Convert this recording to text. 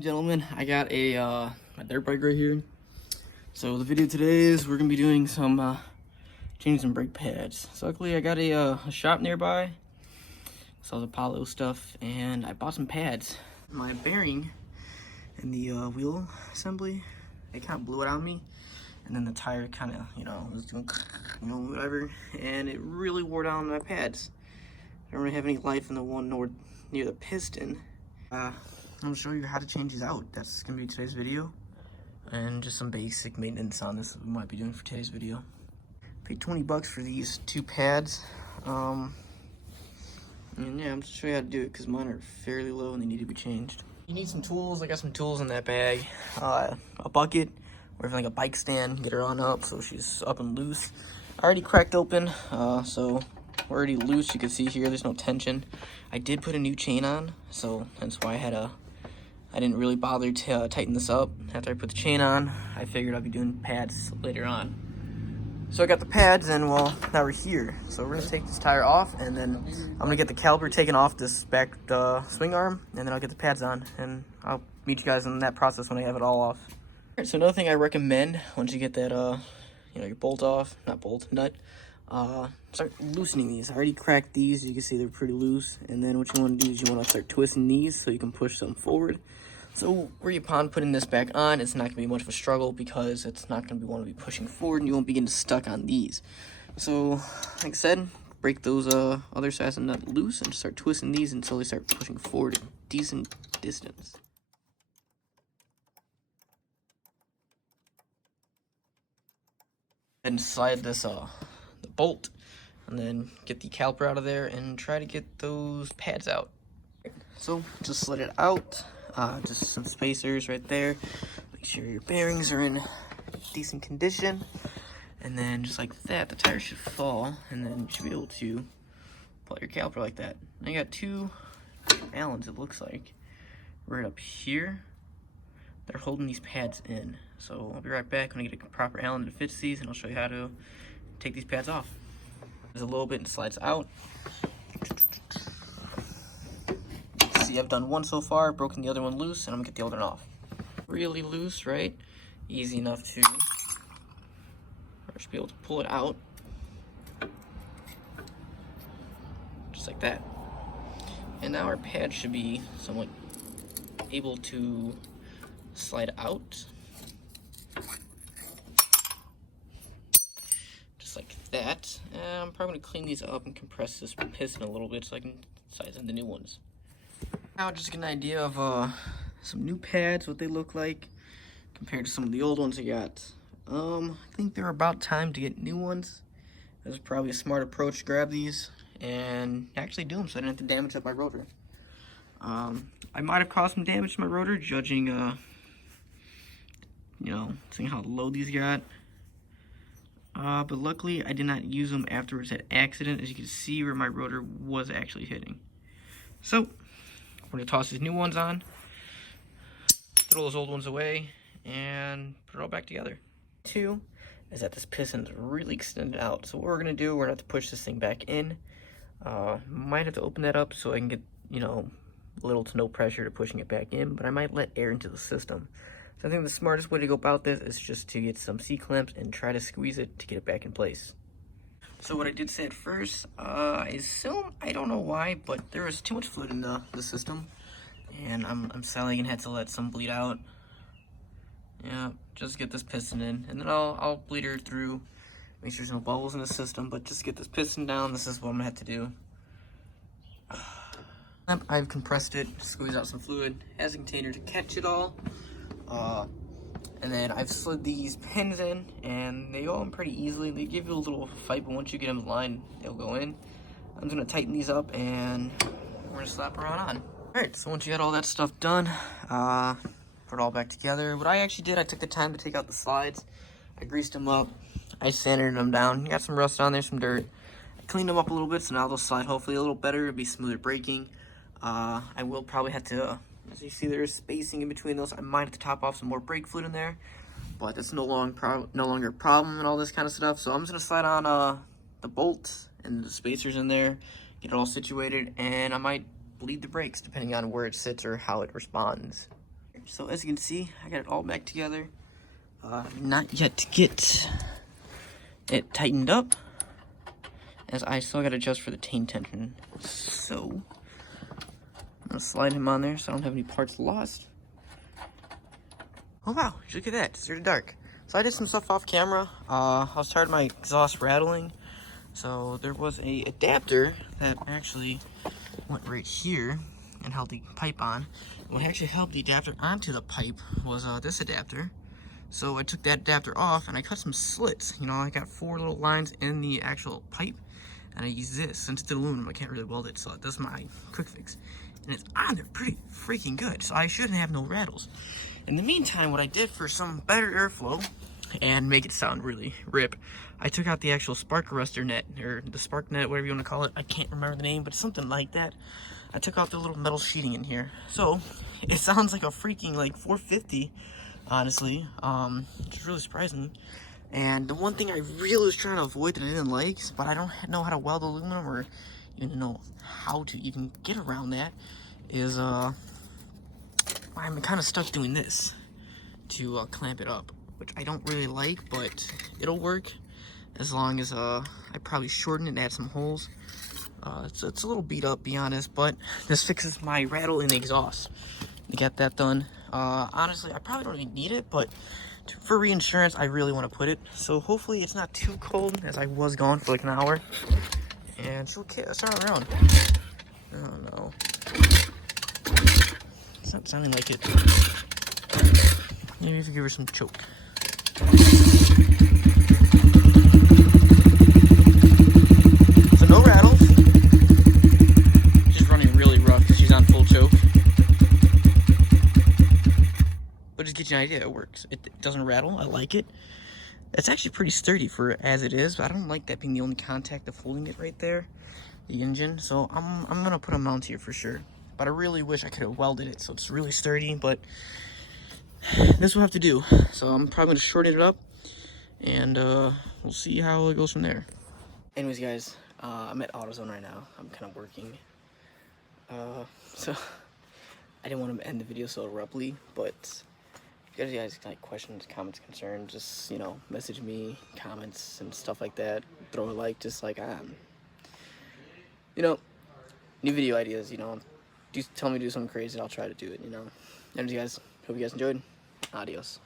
and gentlemen, I got a my dirt bike right here. So the video today is we're gonna be doing some changing some brake pads. So luckily I got a shop nearby, sells Apollo stuff, and I bought some pads. My bearing and the wheel assembly, it kind of blew it on me, and then the tire kind of was doing whatever, and it really wore down my pads. I don't really have any life in the one near the piston. I'm gonna show you how to change these out. That's gonna be today's video, and just some basic maintenance on this we might be doing for today's video. Paid 20 bucks for these two pads, and yeah, I'm just show you how to do it because mine are fairly low and they need to be changed. You need some tools. I got some tools in that bag. A bucket, or even like a bike stand, get her on up so she's up and loose. I already cracked open, so we're already loose. You can see here there's no tension. I did put a new chain on, so that's why I didn't really bother to tighten this up. After I put the chain on, I figured I'd be doing pads later on. So I got the pads, and well, now we're here. So we're gonna take this tire off, and then I'm gonna get the caliper taken off this back swing arm, and then I'll get the pads on, and I'll meet you guys in that process when I have it all off. All right, so another thing I recommend once you get that, your bolt off, nut, start loosening these. I already cracked these. You can see they're pretty loose. And then what you want to do is you want to start twisting these so you can push them forward. So where you upon putting this back on, it's not going to be much of a struggle because it's not going to want to be pushing forward, and you won't be getting stuck on these. So like I said, break those other sides of the nut loose and start twisting these until they start pushing forward a decent distance. And slide this the bolt, and then get the caliper out of there and try to get those pads out. So just slid it out, just some spacers right there. Make sure your bearings are in decent condition, and then just like that, the tire should fall, and then you should be able to pull out your caliper like that. Now you got two Allens, it looks like, right up here. They're holding these pads in. So I'll be right back when I get a proper Allen that fits these, and I'll show you how to take these pads off. There's a little bit and slides out. See, I've done one so far, broken the other one loose, and I'm gonna get the other one off. Really loose, right? Easy enough to, I should be able to pull it out. Just like that. And now our pad should be somewhat able to slide out. Just like that. I'm probably going to clean these up and compress this piston a little bit so I can size in the new ones. Now just get an idea of some new pads, what they look like compared to some of the old ones I got. I think they're about time to get new ones. This is probably a smart approach to grab these and actually do them so I didn't have to damage up my rotor. I might have caused some damage to my rotor, judging seeing how low these got. But luckily I did not use them afterwards at accident, as you can see where my rotor was actually hitting. So we're gonna toss these new ones on, throw those old ones away, and put it all back together. Two is that this piston's really extended out. So what we're gonna do, we're gonna have to push this thing back in. Might have to open that up so I can get, little to no pressure to pushing it back in, but I might let air into the system. So I think the smartest way to go about this is just to get some C-clamps and try to squeeze it to get it back in place. So what I did say at first, I assume, I don't know why, but there was too much fluid in the system, and I'm sadly gonna have to let some bleed out. Yeah, just get this piston in, and then I'll bleed her through, make sure there's no bubbles in the system, but just get this piston down. This is what I'm gonna have to do. I've compressed it, squeezed out some fluid, has a container to catch it all. And then I've slid these pins in, and they go in pretty easily. They give you a little fight, but once you get them in line, they'll go in. I'm gonna tighten these up, and we're gonna slap her on. All right, so once you got all that stuff done, put it all back together. What I actually did, I took the time to take out the slides. I greased them up. I sanded them down. Got some rust on there, some dirt. I cleaned them up a little bit, so now they'll slide hopefully a little better. It'll be smoother braking. I will probably have to, as you see there's spacing in between those, I might have to top off some more brake fluid in there, but that's no longer a problem and all this kind of stuff. So I'm just gonna slide on the bolts and the spacers in there, get it all situated, and I might bleed the brakes depending on where it sits or how it responds. So as you can see, I got it all back together. Not yet to get it tightened up, as I still got to adjust for the chain tension. So I'm gonna slide him on there so I don't have any parts lost. Oh wow, look at that, it's really dark. So I did some stuff off camera. I was tired of my exhaust rattling. So there was a adapter that actually went right here and held the pipe on. What actually held the adapter onto the pipe was this adapter. So I took that adapter off and I cut some slits. You know, I got 4 little lines in the actual pipe, and I used this. Since it's aluminum, I can't really weld it, so this is my quick fix. And it's on there pretty freaking good, so I shouldn't have no rattles. In the meantime, what I did for some better airflow and make it sound really rip, I took out the actual spark arrestor net, or the spark net, whatever you want to call it. I can't remember the name, but it's something like that. I took out the little metal sheeting in here. So it sounds like a freaking like 450, honestly, which is really surprising. And the one thing I really was trying to avoid that I didn't like, but I don't know how to weld aluminum or even know how to even get around that, is I'm kind of stuck doing this to clamp it up, which I don't really like, but it'll work as long as I probably shorten it and add some holes. It's a little beat up, be honest, but this fixes my rattle in the exhaust. To get that done. Honestly, I probably don't even need it, but for reinsurance, I really want to put it. So hopefully it's not too cold, as I was gone for like an hour. And she'll start around. Oh no. It's not sounding like it. Maybe if you give her some choke. So no rattles. She's running really rough because she's on full choke. But just get you an idea, it works. It doesn't rattle. I like it. It's actually pretty sturdy for as it is, but I don't like that being the only contact of holding it right there, the engine. So I'm gonna put a mount here for sure. But I really wish I could have welded it so it's really sturdy, but this will have to do. So I'm probably gonna shorten it up, and we'll see how it goes from there. Anyways, guys, I'm at AutoZone right now. I'm kind of working. So I didn't want to end the video so abruptly, but if you guys like questions, comments, concerns, just, you know, message me, comments and stuff like that. Throw a like, just like you know, new video ideas, you know. Tell me to do something crazy, I'll try to do it, you know. Anyways, guys, hope you guys enjoyed. Adios.